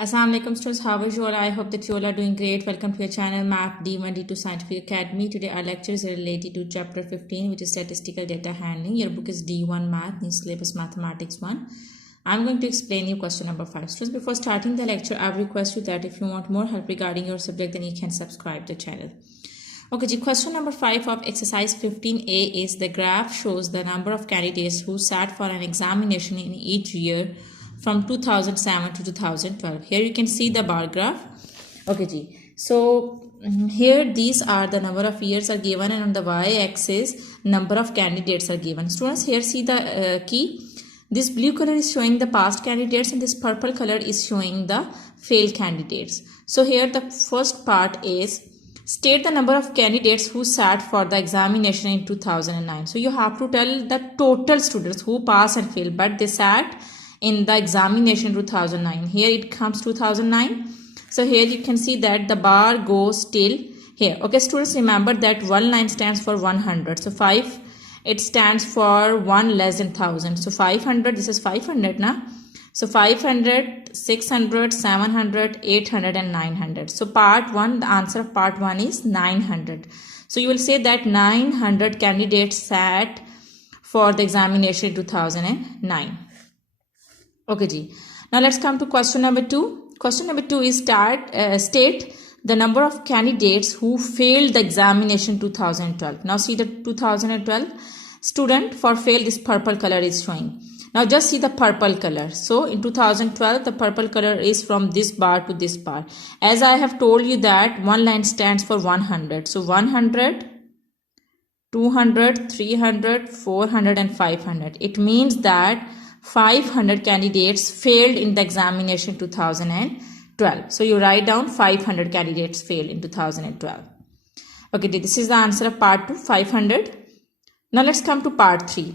Assalamu alaikum students, how are you all? I hope that you all are doing great. Welcome to your channel Math D1 D2 Scientific Academy. Today our lecture is related to chapter 15, which is statistical data handling. Your book is D1 Math, new syllabus Mathematics 1. I'm going to explain you question number 5. Students, before starting the lecture, I request you that if you want more help regarding your subject, then you can subscribe the channel. Okay, question number 5 of exercise 15A is the graph shows the number of candidates who sat for an examination in each year from 2007 to 2012. Here you can see the bar graph. Okay, ji. So here these are the number of years are given, and on the y-axis number of candidates are given. Students, here see the key. This blue color is showing the past candidates and this purple color is showing the failed candidates. So here the first part is state the number of candidates who sat for the examination in 2009. So you have to tell the total students who pass and fail, but they sat in the examination 2009. Here it comes 2009. So here you can see that the bar goes till here. Okay, students, remember that one line stands for 100. So 5, it stands for 1 less than 1000. So 500, this is 500 now. So 500, 600, 700, 800 and 900. So part 1, the answer of part 1 is 900. So you will say that 900 candidates sat for the examination in 2009. Okay, ji. Now let's come to question number 2. Question number 2 is state the number of candidates who failed the examination 2012. Now see the 2012 student for fail, this purple color is showing. Now just see the purple color. So in 2012 the purple color is from this bar to this bar. As I have told you that one line stands for 100. So 100, 200, 300, 400 and 500. It means that 500 candidates failed in the examination 2012. So you write down 500 candidates failed in 2012. Okay, this is the answer of part 2, 500. Now let's come to part 3.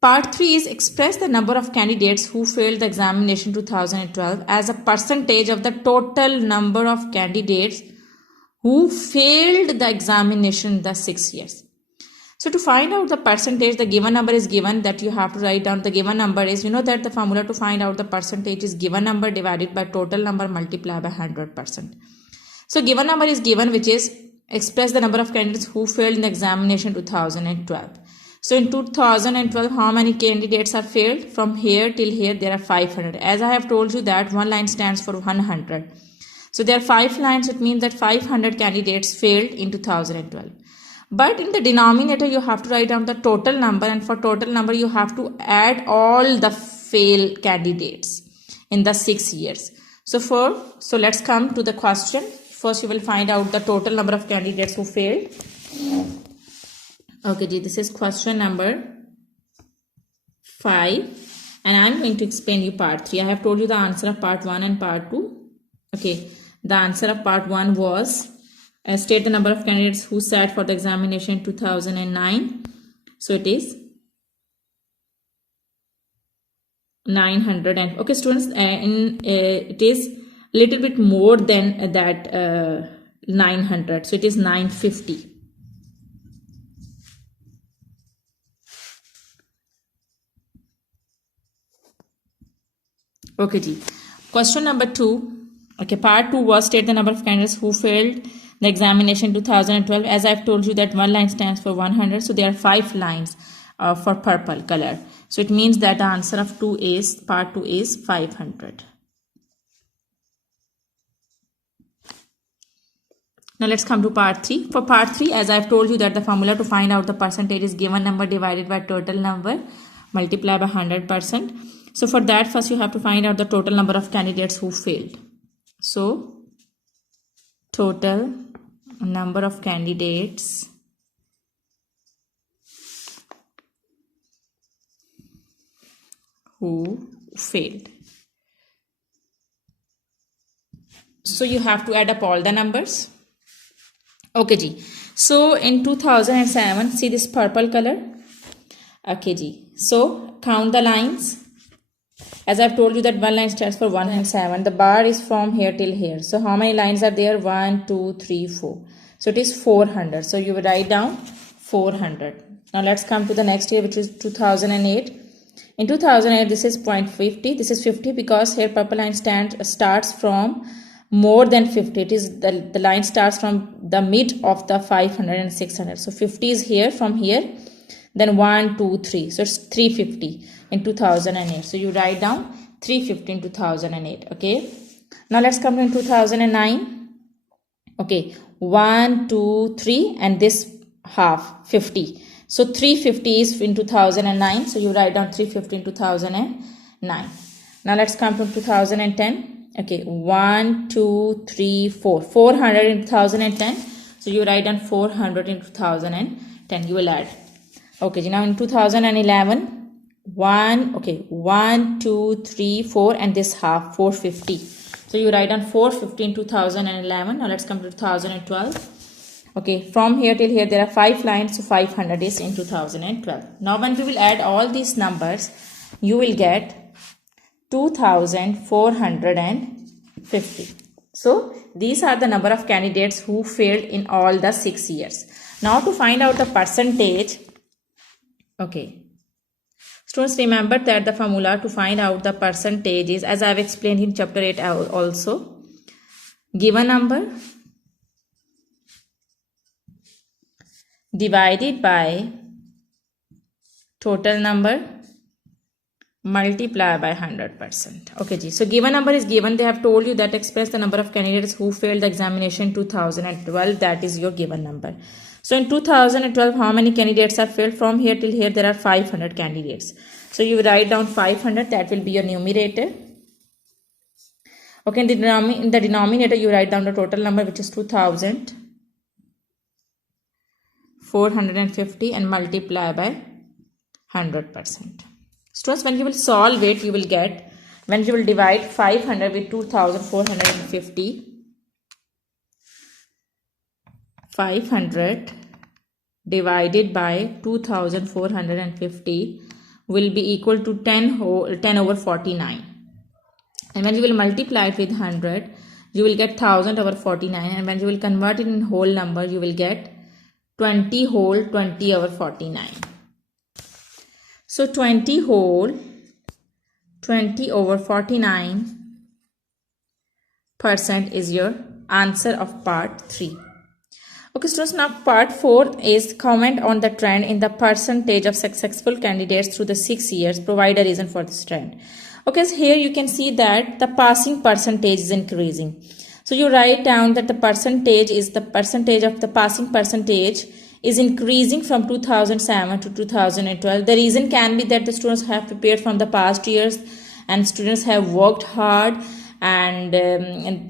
Part 3 is express the number of candidates who failed the examination 2012 as a percentage of the total number of candidates who failed the examination in the 6 years. So to find out the percentage, the given number is given that you have to write down. The given number is, you know that the formula to find out the percentage is given number divided by total number multiplied by 100%. So given number is given, which is express the number of candidates who failed in the examination 2012. So in 2012, how many candidates are failed? From here till here, there are 500. As I have told you that one line stands for 100. So there are 5 lines. It means that 500 candidates failed in 2012. But in the denominator, you have to write down the total number, and for total number, you have to add all the failed candidates in the 6 years. So let's come to the question. First, you will find out the total number of candidates who failed. Okay, this is question number 5, and I'm going to explain you part 3. I have told you the answer of part 1 and part 2. Okay, the answer of part 1 was state the number of candidates who sat for the examination in 2009. So it is 900. And okay, students, it is little bit more than that 900. So it is 950. Okay, ji. Question number 2. Okay, part 2 was state the number of candidates who failed the examination 2012. As I've told you that one line stands for 100. So there are 5 lines for purple color. So it means that the answer of part 2 is 500. Now let's come to part 3. For part 3, as I've told you that the formula to find out the percentage is given number divided by total number multiplied by 100%. So for that, first you have to find out the total number of candidates who failed. So total number of candidates who failed. So you have to add up all the numbers. Okay, ji. So in 2007, see this purple color. Okay, ji. So count the lines. As I've told you that one line stands for 107. The bar is from here till here. So how many lines are there? 1, 2, 3, 4. So it is 400. So you will write down 400. Now let's come to the next year, which is 2008. In 2008, this is 0.50. This is 50 because here purple line starts from more than 50. It is the line starts from the mid of the 500 and 600. So 50 is here from here. Then 1, 2, 3. So it's 350 in 2008. So you write down 350 in 2008. Okay. Now let's come to in 2009. Okay. 1, 2, 3 and this half 50. So 350 is in 2009. So you write down 350 in 2009. Now let's come to 2010. Okay. 1, 2, 3, 4. 400 in 2010. So you write down 400 in 2010. You will add. Okay. Now in 2011. 1, 2, 3, 4 and this half 450. So you write down 450 in 2011. Now let's come to 2012. Okay, from here till here there are 5 lines, so 500 is in 2012. Now when we will add all these numbers, you will get 2450. So these are the number of candidates who failed in all the 6 years. Now to find out the percentage, okay. Students, remember that the formula to find out the percentage is, as I have explained in chapter 8 also, given number divided by total number multiply by 100%. Okay, so given number is given. They have told you that express the number of candidates who failed the examination 2012. That is your given number. So in 2012, how many candidates are failed? From here till here, there are 500 candidates. So you write down 500. That will be your numerator. Okay, in the denominator, you write down the total number, which is 2450 and multiply by 100%. Students, when you will solve it, you will get, when you will divide 500 with 2450, 500 divided by 2450 will be equal to 10 over 49. And when you will multiply it with 100, you will get 1000 over 49. And when you will convert it in whole number, you will get 20 whole 20 over 49. So 20 whole 20 over 49% is your answer of part 3. Okay, students, now part 4 is comment on the trend in the percentage of successful candidates through the 6 years. Provide a reason for this trend. Okay, so here you can see that the passing percentage is increasing. So you write down that the percentage of the passing percentage is increasing from 2007 to 2012. The reason can be that the students have prepared from the past years and students have worked hard, and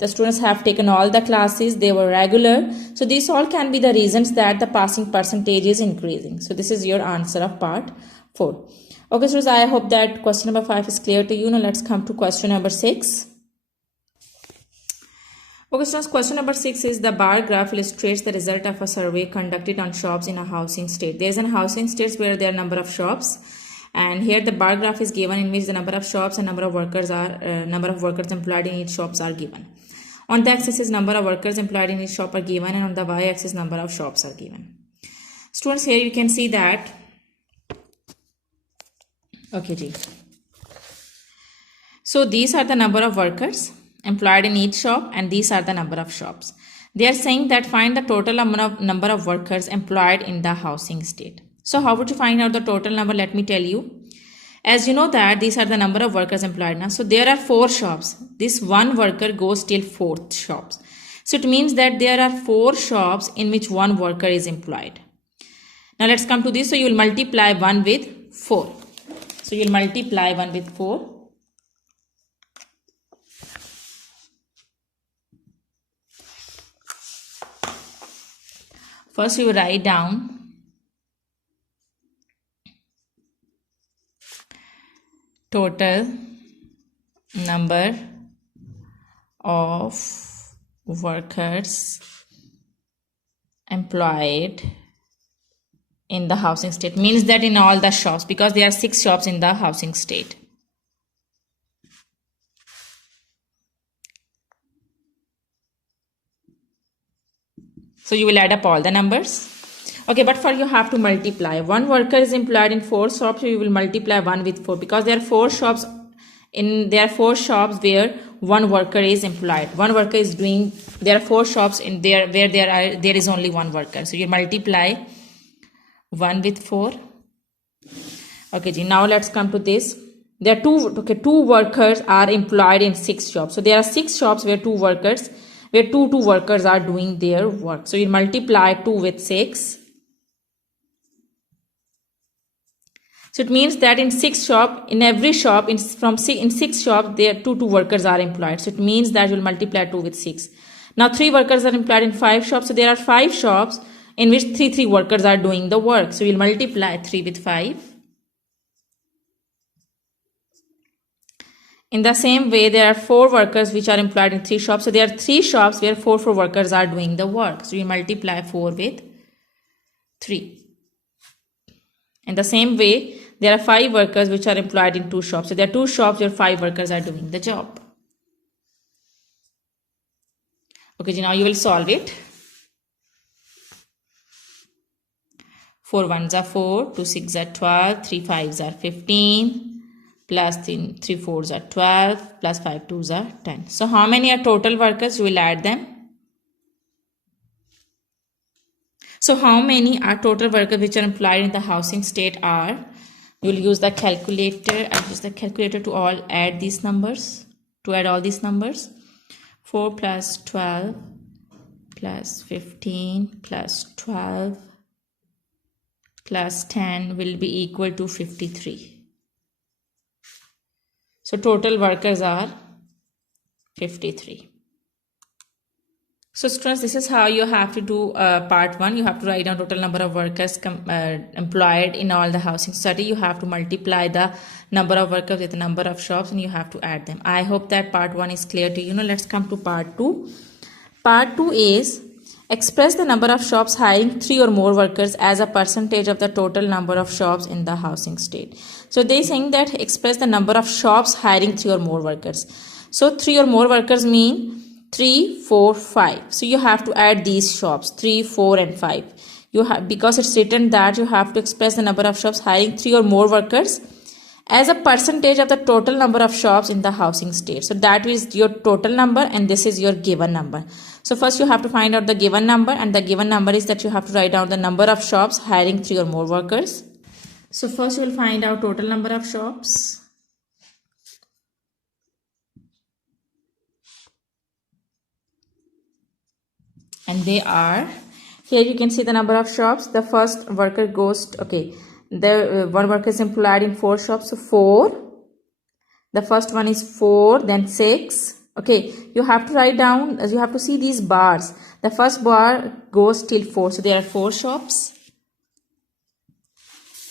the students have taken all the classes, they were regular. So these all can be the reasons that the passing percentage is increasing. So this is your answer of part 4. Okay, students, I hope that question number 5 is clear to you. Now let's come to question number 6. Okay, students, question number 6 is the bar graph illustrates the result of a survey conducted on shops in a housing state. There is a housing state where there are number of shops, and here the bar graph is given in which the number of shops and number of workers employed in each shops are given. On the x-axis, number of workers employed in each shop are given, and on the y-axis, number of shops are given. Students, here you can see that. Okay, so these are the number of workers employed in each shop, and these are the number of shops. They are saying that find the total number of workers employed in the housing state. So how would you find out the total number? Let me tell you. As you know that these are the number of workers employed now. So there are 4 shops. This one worker goes till 4 shops. So it means that there are 4 shops in which one worker is employed. Now let's come to this. So you will multiply 1 with 4. So you will multiply 1 with 4. First you write down total number of workers employed in the housing state. Means that in all the shops, because there are 6 shops in the housing state. So you will add up all the numbers. Okay, but for you have to multiply. One worker is employed in 4 shops, so you will multiply 1 with 4 because there are 4 shops there are 4 shops where one worker is employed. One worker is doing, there are 4 shops in there where there is only one worker. So you multiply 1 with 4. Okay, now let's come to this. There are two workers are employed in 6 shops. So there are 6 shops where two workers are doing their work. So you multiply 2 with 6. So it means that in 6 shop, in every shop, in 6 shops, there two workers are employed. So it means that you will multiply 2 with 6. Now 3 workers are employed in 5 shops. So there are 5 shops in which 3 workers are doing the work. So you will multiply 3 with 5. In the same way, there are 4 workers which are employed in 3 shops. So there are 3 shops where 4 workers are doing the work. So you multiply 4 with 3. In the same way, there are 5 workers which are employed in 2 shops. So there are 2 shops where 5 workers are doing the job. Okay, now you will solve it. 4 ones are 4, 2 6 are 12, 3 5s are 15. Plus 3 4s are 12, plus 5 2s are 10. So how many are total workers? You will add them. So how many are total workers which are employed in the housing state are? You will use the calculator. I use the calculator to add these numbers. To add all these numbers. 4 plus 12 plus 15 plus 12 plus 10 will be equal to 53. So total workers are 53. So students, this is how you have to do part 1. You have to write down total number of workers employed in all the housing study. You have to multiply the number of workers with the number of shops and you have to add them. I hope that part 1 is clear to you. Now let's come to part 2. Part 2 is express the number of shops hiring 3 or more workers as a percentage of the total number of shops in the housing state. So they saying that express the number of shops hiring 3 or more workers. So 3 or more workers mean 3, 4, 5. So you have to add these shops 3, 4 and 5. You have, because it's written that you have to express the number of shops hiring 3 or more workers as a percentage of the total number of shops in the housing state. So that is your total number and this is your given number. So first you have to find out the given number, and the given number is that you have to write down the number of shops hiring 3 or more workers. So first you will find out total number of shops. And they are, here you can see the number of shops. The first worker goes to, okay, the one worker is employed in 4 shops, so 4. The first one is 4, then 6. Okay, you have to write down, as you have to see these bars. The first bar goes till 4, so there are 4 shops.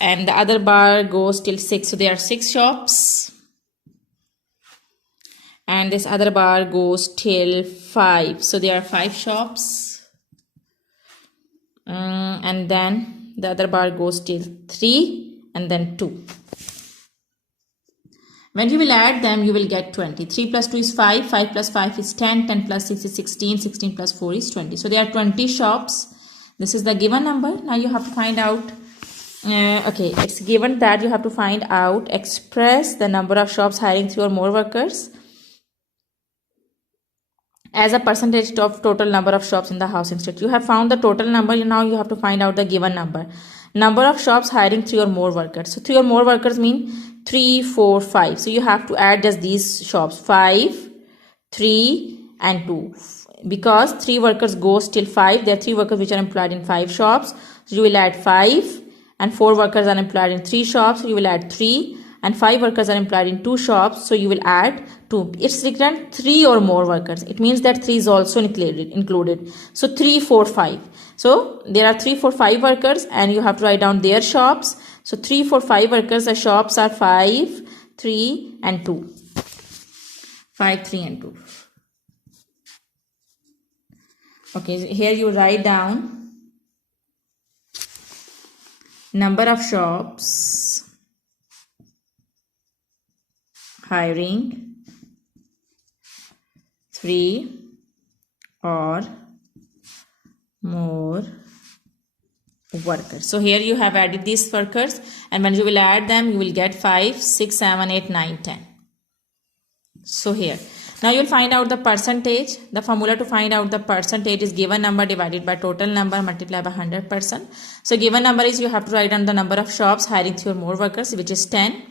And the other bar goes till 6, so there are 6 shops. And this other bar goes till 5, so there are 5 shops. And then the other bar goes till 3 and then 2. When you will add them, you will get 20. 3 plus 2 is 5, 5 plus 5 is 10, 10 plus 6 is 16, 16 plus 4 is 20. So there are 20 shops. This is the given number. Now you have to find out, okay, it's given that you have to find out, express the number of shops hiring 3 or more workers as a percentage of total number of shops in the housing state. You have found the total number, now you have to find out the given number. Number of shops hiring 3 or more workers. So 3 or more workers mean 3, 4, 5. So you have to add just these shops 5, 3 and 2. Because 3 workers goes till 5, there are 3 workers which are employed in 5 shops. So you will add 5, and 4 workers are employed in 3 shops. So you will add 3, and 5 workers are employed in 2 shops. So you will add 2. It's written 3 or more workers. It means that 3 is also included. So 3, 4, 5. So there are 3, 4, 5 workers and you have to write down their shops. So 3, 4, 5 workers, the shops are 5, 3 and 2. 5, 3 and 2. Okay, here you write down number of shops hiring 3 or more workers. So here you have added these workers, and when you will add them, you will get 5, 6, 7, 8, 9, 10. So here, now you will find out the percentage. The formula to find out the percentage is given number divided by total number multiplied by 100%. So given number is, you have to write down the number of shops hiring 3 or more workers, which is 10.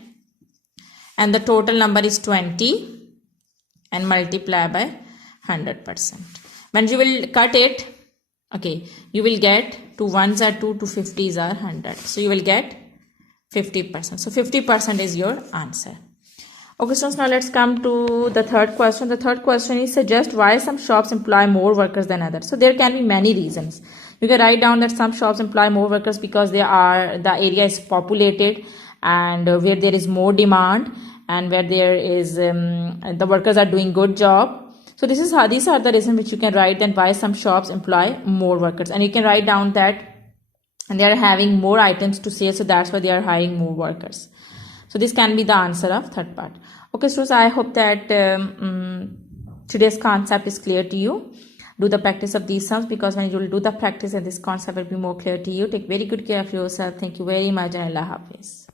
And the total number is 20 and multiply by 100%. When you will cut it, okay, you will get 2 ones are 2, 2 50s are 100. So you will get 50%. So 50% is your answer. Okay, so now let's come to the third question. The third question is, suggest why some shops employ more workers than others. So there can be many reasons. You can write down that some shops employ more workers because the area is populated, and where there is more demand, and where there is the workers are doing good job. So these are the reasons which you can write then why some shops employ more workers. And you can write down that they are having more items to sell, so that's why they are hiring more workers. So this can be the answer of third part. Okay, so I hope that today's concept is clear to you. Do the practice of these sums, because when you will do the practice and this concept will be more clear to you. Take very good care of yourself. Thank you very much, and Allah Hafiz.